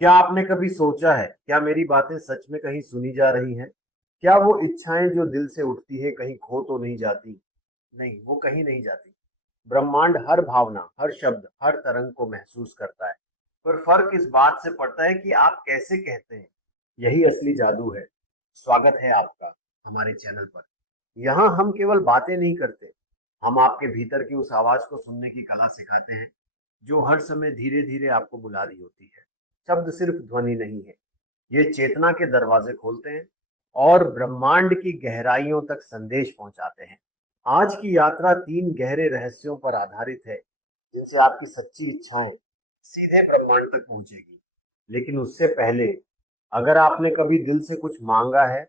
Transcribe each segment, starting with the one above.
क्या आपने कभी सोचा है, क्या मेरी बातें सच में कहीं सुनी जा रही हैं? क्या वो इच्छाएं जो दिल से उठती है कहीं खो तो नहीं जाती? नहीं, वो कहीं नहीं जाती। ब्रह्मांड हर भावना, हर शब्द, हर तरंग को महसूस करता है। पर फर्क इस बात से पड़ता है कि आप कैसे कहते हैं। यही असली जादू है। स्वागत है आपका हमारे चैनल पर। यहाँ हम केवल बातें नहीं करते, हम आपके भीतर की उस आवाज को सुनने की कला सिखाते हैं, जो हर समय धीरे धीरे आपको बुला रही होती है। शब्द सिर्फ ध्वनि नहीं है, ये चेतना के दरवाजे खोलते हैं और ब्रह्मांड की गहराइयों तक संदेश पहुंचाते हैं। आज की यात्रा 3 गहरे रहस्यों पर आधारित है, जिनसे आपकी सच्ची इच्छाएं सीधे ब्रह्मांड तक पहुंचेगी। लेकिन उससे पहले, अगर आपने कभी दिल से कुछ मांगा है,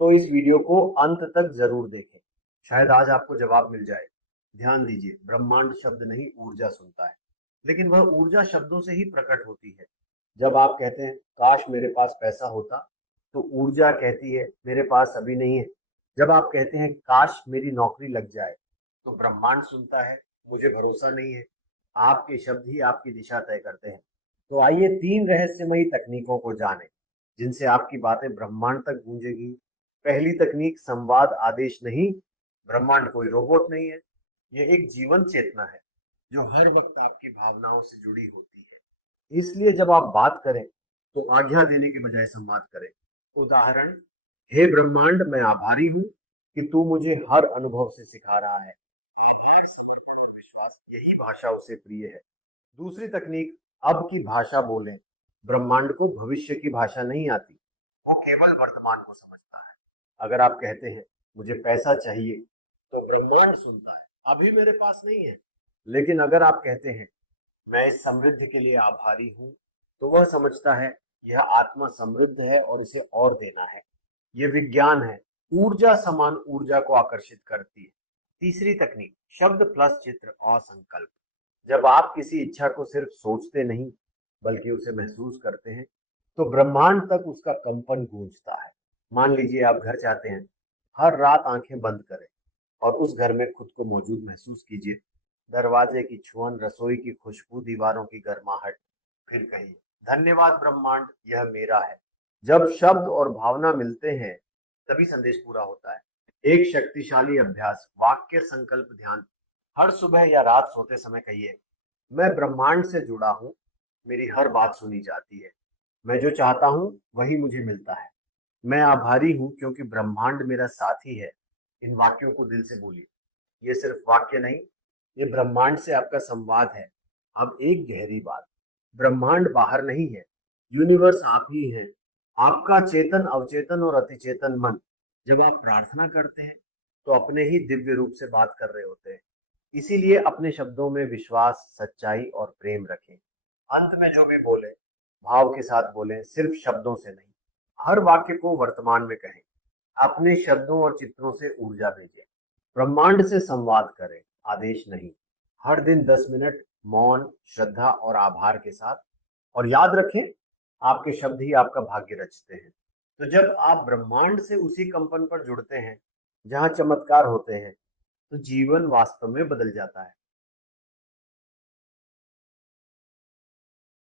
तो इस वीडियो को अंत तक जरूर देखें। शायद आज आपको जवाब मिल जाए। ध्यान दीजिए, ब्रह्मांड शब्द नहीं, ऊर्जा सुनता है। लेकिन वह ऊर्जा शब्दों से ही प्रकट होती है। जब आप कहते हैं काश मेरे पास पैसा होता, तो ऊर्जा कहती है मेरे पास अभी नहीं है। जब आप कहते हैं काश मेरी नौकरी लग जाए, तो ब्रह्मांड सुनता है मुझे भरोसा नहीं है। आपके शब्द ही आपकी दिशा तय करते हैं। तो आइए 3 रहस्यमयी तकनीकों को जानें, जिनसे आपकी बातें ब्रह्मांड तक गूंजेगी। पहली तकनीक, संवाद आदेश नहीं। ब्रह्मांड कोई रोबोट नहीं है, यह एक जीवन चेतना है, जो हर वक्त आपकी भावनाओं से जुड़ी होती है। इसलिए जब आप बात करें, तो आज्ञा देने के बजाय संवाद करें। उदाहरण, हे ब्रह्मांड, मैं आभारी हूँ कि तू मुझे हर अनुभव से सिखा रहा है। विश्वास, यही भाषा उसे प्रिय है। दूसरी तकनीक, अब की भाषा बोलें। ब्रह्मांड को भविष्य की भाषा नहीं आती, वो केवल वर्तमान को समझता है। अगर आप कहते हैं मुझे पैसा चाहिए, तो ब्रह्मांड सुनता है अभी मेरे पास नहीं है। लेकिन अगर आप कहते हैं मैं इस समृद्धि के लिए आभारी हूँ, तो वह समझता है यह आत्मा समृद्ध है और इसे और देना है। यह विज्ञान है। ऊर्जा समान ऊर्जा को आकर्षित करती है। तीसरी तकनीक, शब्द प्लस चित्र और संकल्प। जब आप किसी इच्छा को सिर्फ सोचते नहीं, बल्कि उसे महसूस करते हैं, तो ब्रह्मांड तक उसका कंपन गूंजता है। मान लीजिए आप घर चाहते हैं, हर रात आंखें बंद करें और उस घर में खुद को मौजूद महसूस कीजिए। दरवाजे की छुअन, रसोई की खुशबू, दीवारों की गर्माहट। फिर कहिए, धन्यवाद ब्रह्मांड, यह मेरा है। जब शब्द और भावना मिलते हैं, तभी संदेश पूरा होता है। एक शक्तिशाली अभ्यास, वाक्य संकल्प ध्यान। हर सुबह या रात सोते समय कहिए, मैं ब्रह्मांड से जुड़ा हूँ, मेरी हर बात सुनी जाती है, मैं जो चाहता हूँ वही मुझे मिलता है, मैं आभारी हूँ क्योंकि ब्रह्मांड मेरा साथी है। इन वाक्यों को दिल से बोलिए। ये सिर्फ वाक्य नहीं, ये ब्रह्मांड से आपका संवाद है। अब एक गहरी बात, ब्रह्मांड बाहर नहीं है, यूनिवर्स आप ही हैं। आपका चेतन, अवचेतन और अतिचेतन मन। जब आप प्रार्थना करते हैं, तो अपने ही दिव्य रूप से बात कर रहे होते हैं। इसीलिए अपने शब्दों में विश्वास, सच्चाई और प्रेम रखें। अंत में जो भी बोले, भाव के साथ बोलें, सिर्फ शब्दों से नहीं। हर वाक्य को वर्तमान में कहें। अपने शब्दों और चित्रों से ऊर्जा भेजें। ब्रह्मांड से संवाद करें, आदेश नहीं। हर दिन 10 मिनट मौन, श्रद्धा और आभार के साथ। और याद रखें, आपके शब्द ही आपका भाग्य रचते हैं। तो जब आप ब्रह्मांड से उसी कंपन पर जुड़ते हैं, जहां चमत्कार होते हैं, तो जीवन वास्तव में बदल जाता है।